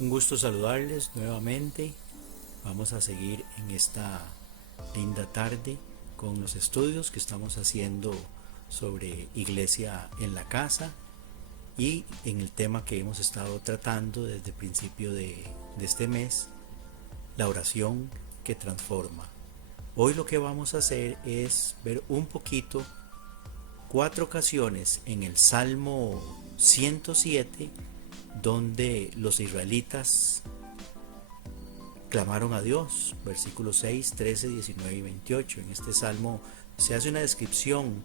Un gusto saludarles nuevamente. Vamos a seguir en esta linda tarde con los estudios que estamos haciendo sobre iglesia en la casa y en el tema que hemos estado tratando desde el principio de este mes, la oración que transforma. Hoy lo que vamos a hacer es ver un poquito 4 ocasiones en el Salmo 107 donde los israelitas clamaron a Dios, versículos 6, 13, 19 y 28. En este salmo se hace una descripción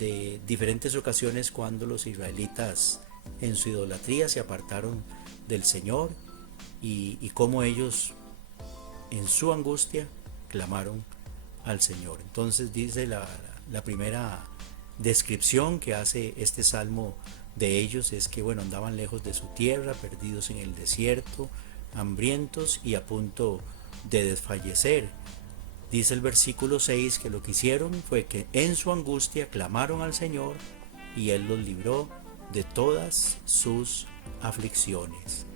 de diferentes ocasiones cuando los israelitas en su idolatría se apartaron del Señor y cómo ellos en su angustia clamaron al Señor. Entonces dice la primera descripción que hace este salmo de ellos es que andaban lejos de su tierra, perdidos en el desierto, hambrientos y a punto de desfallecer. Dice el versículo 6 que lo que hicieron fue que en su angustia clamaron al Señor y Él los libró de todas sus aflicciones.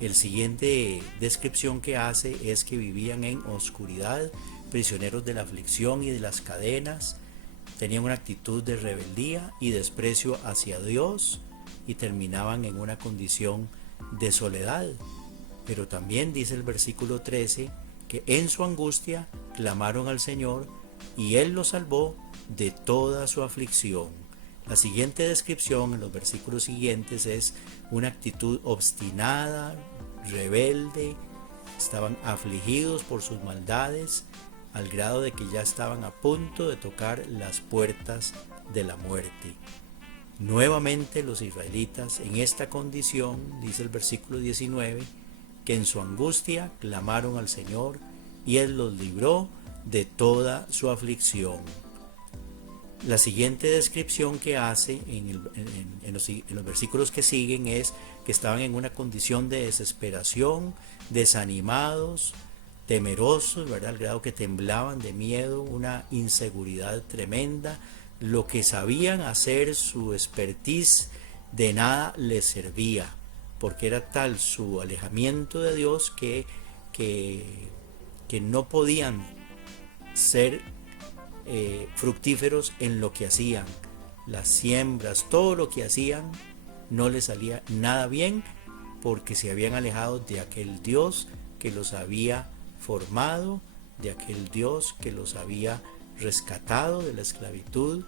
El siguiente descripción que hace es que vivían en oscuridad, prisioneros de la aflicción y de las cadenas, tenían una actitud de rebeldía y desprecio hacia Dios y terminaban en una condición de soledad. Pero también dice el versículo 13 que en su angustia clamaron al Señor y Él los salvó de toda su aflicción. La siguiente descripción en los versículos siguientes es una actitud obstinada, rebelde, estaban afligidos por sus maldades al grado de que ya estaban a punto de tocar las puertas de la muerte. Nuevamente los israelitas en esta condición, dice el versículo 19, que en su angustia clamaron al Señor y Él los libró de toda su aflicción. La siguiente descripción que hace en los versículos que siguen es que estaban en una condición de desesperación, desanimados, temerosos, ¿verdad? Al grado que temblaban de miedo, una inseguridad tremenda. Lo que sabían hacer, su expertise, de nada les servía, porque era tal su alejamiento de Dios que no podían ser fructíferos en lo que hacían. Las siembras, todo lo que hacían, no les salía nada bien porque se habían alejado de aquel Dios que los había formado, de aquel Dios que los había rescatado de la esclavitud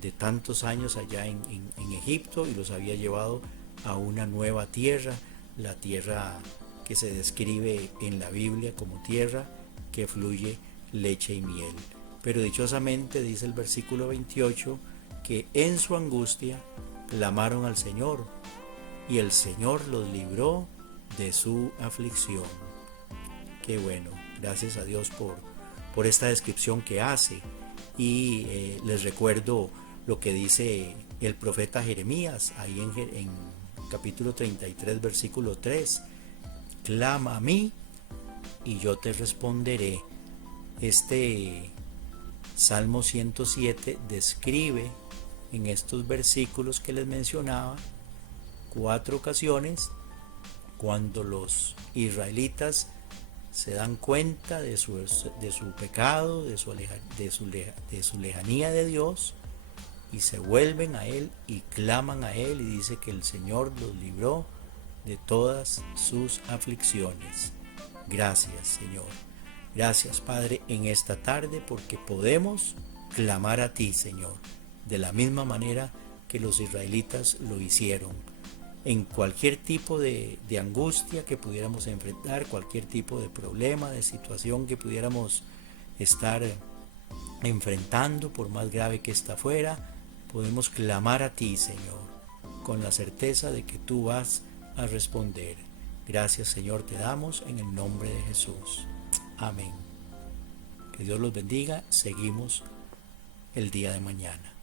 de tantos años allá en Egipto y los había llevado a una nueva tierra, la tierra que se describe en la Biblia como tierra que fluye leche y miel. Pero dichosamente dice el versículo 28 que en su angustia clamaron al Señor y el Señor los libró de su aflicción. Qué bueno, gracias a Dios por esta descripción que hace. Y les recuerdo lo que dice el profeta Jeremías ahí en capítulo 33 versículo 3: clama a mí y yo te responderé. Este Salmo 107 describe en estos versículos que les mencionaba 4 ocasiones cuando los israelitas se dan cuenta de su pecado, de su lejanía de Dios, y se vuelven a Él y claman a Él, y dice que el Señor los libró de todas sus aflicciones. Gracias, Señor. Gracias, Padre, en esta tarde porque podemos clamar a ti, Señor, de la misma manera que los israelitas lo hicieron. En cualquier tipo de angustia que pudiéramos enfrentar, cualquier tipo de problema, de situación que pudiéramos estar enfrentando, por más grave que ésta fuera, podemos clamar a ti, Señor, con la certeza de que tú vas a responder. Gracias, Señor, te damos en el nombre de Jesús. Amén. Que Dios los bendiga. Seguimos el día de mañana.